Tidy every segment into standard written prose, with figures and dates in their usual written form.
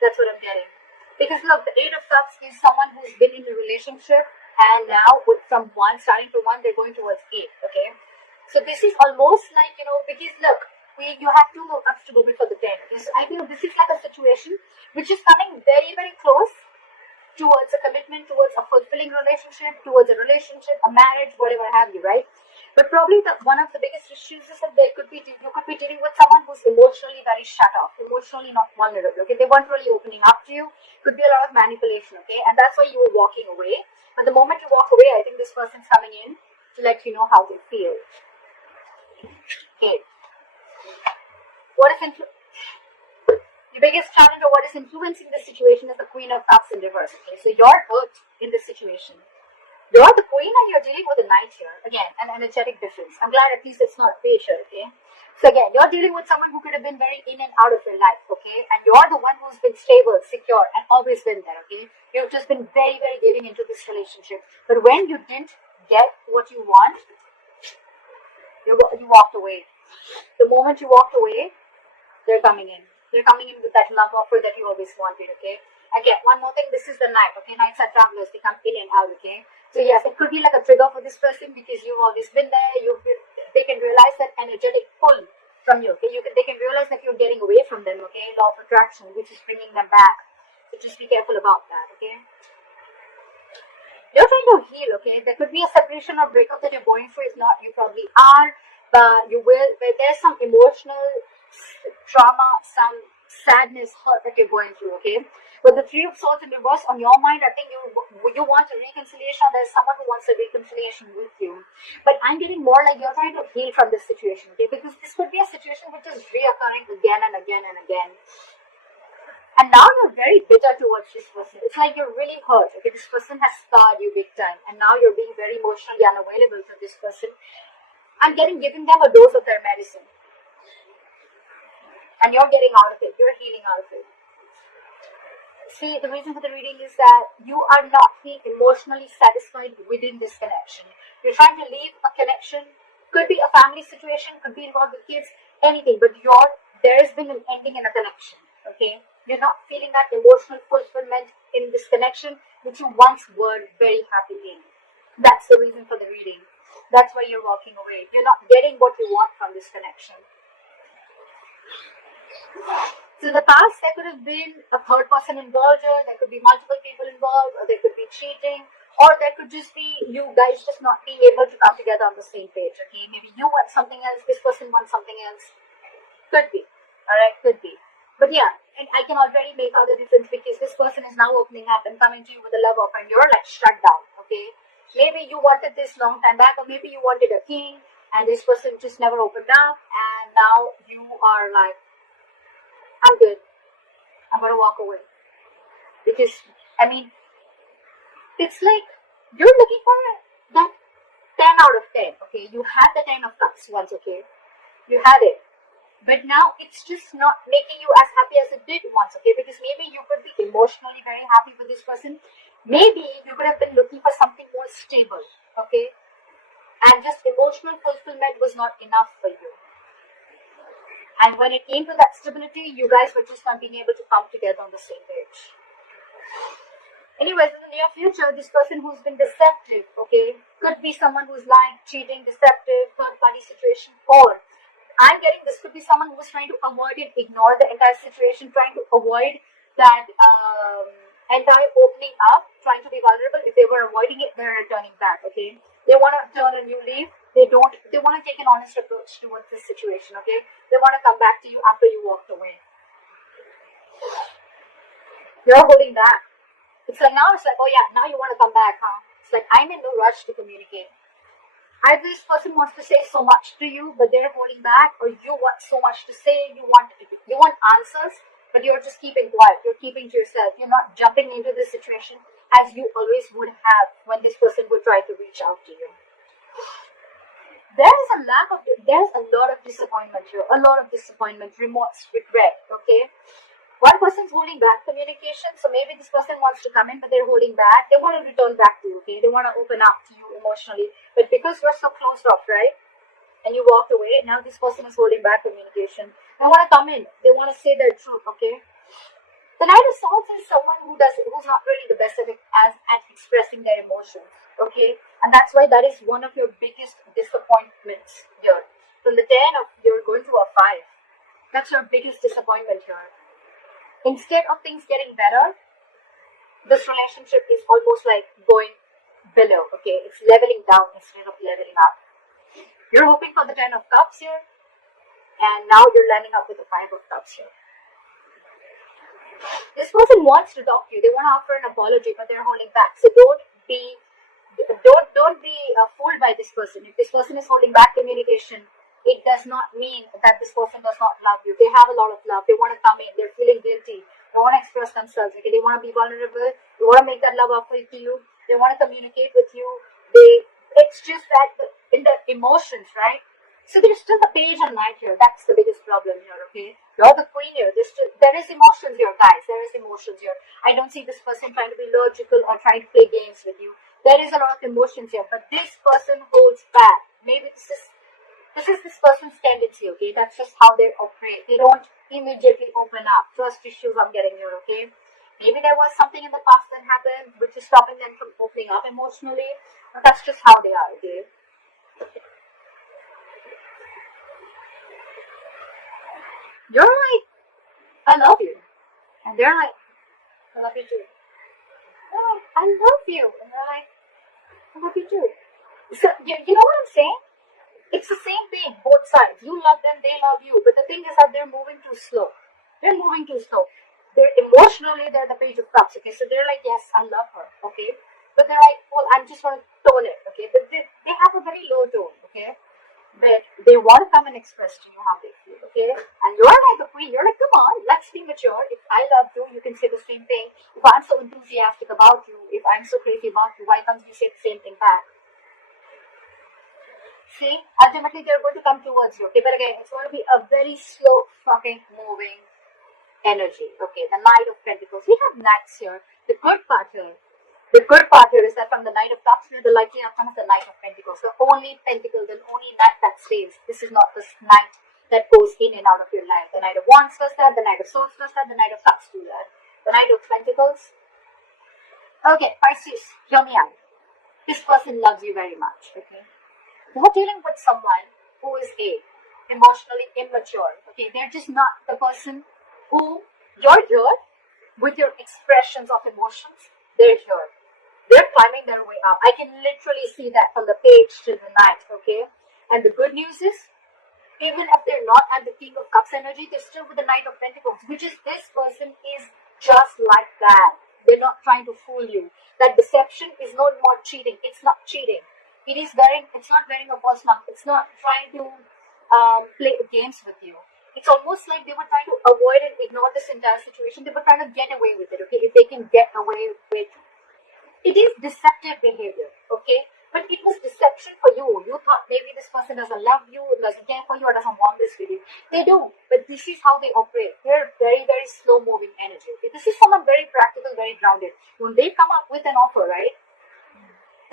That's what I'm getting. Because look, the Eight of Cups is someone who's been in a relationship, and now from one, starting from one, they're going towards eight, okay? So this is almost like, because look, you have 2 more cups to go before the 10. Okay? So I feel this is like a situation which is coming very, very close towards a commitment, towards a fulfilling relationship, towards a relationship, a marriage, whatever have you, right? But probably one of the biggest issues is that you could be dealing with someone who's emotionally very shut off, emotionally not vulnerable, okay? They weren't really opening up to you. Could be a lot of manipulation, okay? And that's why you were walking away. But the moment you walk away, I think this person's coming in to let you know how they feel. Okay. What is the biggest challenge or what is influencing the situation is the Queen of Cups in reverse, okay? So you're hurt in this situation. You're the queen and you're dealing with a knight here. Again, an energetic difference. I'm glad at least it's not page here, okay? So again, you're dealing with someone who could have been very in and out of your life, okay? And you're the one who's been stable, secure, and always been there, okay? You've just been very, very giving into this relationship. But when you didn't get what you want, you walked away. The moment you walked away, they're coming in. They're coming in with that love offer that you always wanted, okay? Again, one more thing, this is the knight, okay? Knights are travelers, they come in and out, okay? So yes, it could be like a trigger for this person because you've always been there. They can realize that energetic pull from you, okay? They can realize that you're getting away from them, okay? Law of attraction, which is bringing them back. So just be careful about that, okay? You're trying to heal, okay? There could be a separation or breakup that you're going through. If not, you probably are, but you will. But there's some emotional trauma, some sadness, hurt that you're going through, okay? With the Three of Swords in reverse on your mind, I think you want a reconciliation. There's someone who wants a reconciliation with you. But I'm getting more like you're trying to heal from this situation, okay? Because this could be a situation which is reoccurring again and again and again. And now you're very bitter towards this person. It's like you're really hurt, okay? This person has scarred you big time. And now you're being very emotionally unavailable for this person. I'm giving them a dose of their medicine. And you're getting out of it. You're healing out of it. See, the reason for the reading is that you are not being emotionally satisfied within this connection. You're trying to leave a connection. Could be a family situation, could be involved with kids, anything. But there has been an ending in a connection, okay? You're not feeling that emotional fulfillment in this connection, which you once were very happy in. That's the reason for the reading. That's why you're walking away. You're not getting what you want from this connection. So in the past, there could have been a third person involved here, there could be multiple people involved, or there could be cheating, or there could just be you guys just not being able to come together on the same page, okay? Maybe you want something else, this person wants something else. Could be, alright, could be. But yeah, and I can already make out the difference because this person is now opening up and coming to you with a love offer and you're like shut down, okay? Maybe you wanted this long time back, or maybe you wanted a king and this person just never opened up and now you are like, I'm good. I'm going to walk away. Because, I mean, it's like you're looking for that 10 out of 10, okay? You had the 10 of cups once, okay? You had it. But now it's just not making you as happy as it did once, okay? Because maybe you could be emotionally very happy with this person. Maybe you could have been looking for something more stable, okay? And just emotional fulfillment was not enough for you. And when it came to that stability, you guys were just not being able to come together on the same page. Anyways, in the near future, this person who's been deceptive, okay, could be someone who's lying, cheating, deceptive, third-party situation, or I'm getting this could be someone who was trying to avoid and ignore the entire situation, trying to avoid that entire opening up, trying to be vulnerable. If they were avoiding it, they're returning back, okay? They want to turn a new leaf. They want to take an honest approach towards this situation, okay? They want to come back to you after you walked away. You're holding back. It's like now, it's like, oh yeah, now you want to come back, huh? It's like, I'm in no rush to communicate. Either this person wants to say so much to you, but they're holding back, or you want so much to say, you want answers, but you're just keeping quiet. You're keeping to yourself. You're not jumping into this situation as you always would have when this person would try to reach out to you. There's a lot of disappointment here. A lot of disappointment, remorse, regret, okay? One person's holding back communication, so maybe this person wants to come in, but they're holding back. They want to return back to you, okay? They want to open up to you emotionally. But because you're so closed off, right? And you walked away, now this person is holding back communication. They want to come in. They want to say their truth, okay? The Knight of Swords is someone who's not really the best at expressing their emotions, okay? And that's why that is one of your biggest disappointments here. From the 10 of, you're going to a 5. That's your biggest disappointment here. Instead of things getting better, this relationship is almost like going below, okay? It's leveling down instead of leveling up. You're hoping for the 10 of Cups here, and now you're landing up with the 5 of Cups here. This person wants to talk to you. They want to offer an apology, but they're holding back. So don't be fooled by this person. If this person is holding back communication, it does not mean that this person does not love you. They have a lot of love. They want to come in. They're feeling guilty. They want to express themselves. Okay? They want to be vulnerable. They want to make that love offer to you. They want to communicate with you. It's just that in the emotions, right? So there's still the Page and Knight here. That's the biggest problem here, okay? You're the Queen here. There is emotions here, guys. There is emotions here. I don't see this person trying to be logical or trying to play games with you. There is a lot of emotions here, but this person holds back. Maybe this is this person's tendency, okay? That's just how they operate. They don't immediately open up. Trust issues I'm getting here, okay? Maybe there was something in the past that happened which is stopping them from opening up emotionally, but that's just how they are, okay? You're like, I love you. And they're like, I love you too. They're like, I love you. And they're like, I love you too. So, you know what I'm saying? It's the same thing, both sides. You love them, they love you. But the thing is that they're moving too slow. They're moving too slow. They're emotionally, they're the Page of Cups, okay? So they're like, yes, I love her, okay? But they're like, well, I'm just going to tone it, okay? But they have a very low tone, okay? But they want to come and express to you how they feel, okay? And you're like the Queen. You're like, come on, let's be mature. If I love you, you can say the same thing. If I'm so enthusiastic about you, if I'm so crazy about you, why can't you say the same thing back? See, ultimately they're going to come towards you, okay? But again, it's going to be a very slow fucking moving energy, okay? The Knight of Pentacles. We have Knights here. The good part here is that from the Knight of Cups, the likely outcome is the Knight of Pentacles. The only pentacle, the only knight that stays. This is not the knight that goes in and out of your life. The Knight of Wands does that, the Knight of Swords does that, the Knight of Cups do that. The Knight of Pentacles. Okay, Pisces, hear me out. This person loves you very much, okay? You're dealing with someone who is emotionally immature, okay? They're just not the person who you're here with your expressions of emotions. They're here. They're climbing their way up. I can literally see that from the Page to the Knight, okay? And the good news is, even if they're not at the King of Cups energy, they're still with the Knight of Pentacles, which is this person is just like that. They're not trying to fool you. That deception is no more cheating. It's not cheating. It's not wearing a false mask. It's not trying to play games with you. It's almost like they were trying to avoid and ignore this entire situation. They were trying to get away with it, okay? If they can get away with it is deceptive behavior, okay? But it was deception for you. You thought maybe this person doesn't love you, doesn't care for you, or doesn't want this with you. They do, but this is how they operate. They're very, very slow-moving energy. Okay? This is someone very practical, very grounded. When they come up with an offer, right,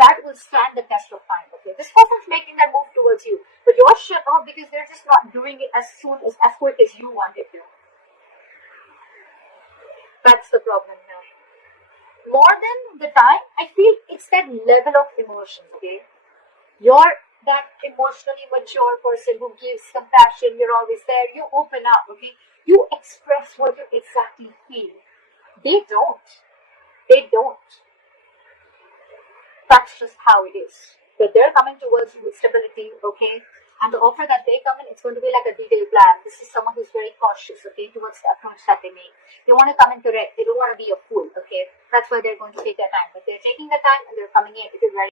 that will stand the test of time, okay? This person's making that move towards you, but you're shut off because they're just not doing it as quick as you want it to. That's the problem now. More than the time, I feel it's that level of emotions, okay? You're that emotionally mature person who gives compassion, you're always there, you open up, okay? You express what you exactly feel. They don't. That's just how it is. But they're coming towards you with stability, okay? And the offer that they come in, it's going to be like a detailed plan. This is someone who's very cautious, okay, towards the approach that they make. They want to come in correct. They don't want to be a fool, okay? That's why they're going to take their time. But they're taking their time and they're coming in if you're ready.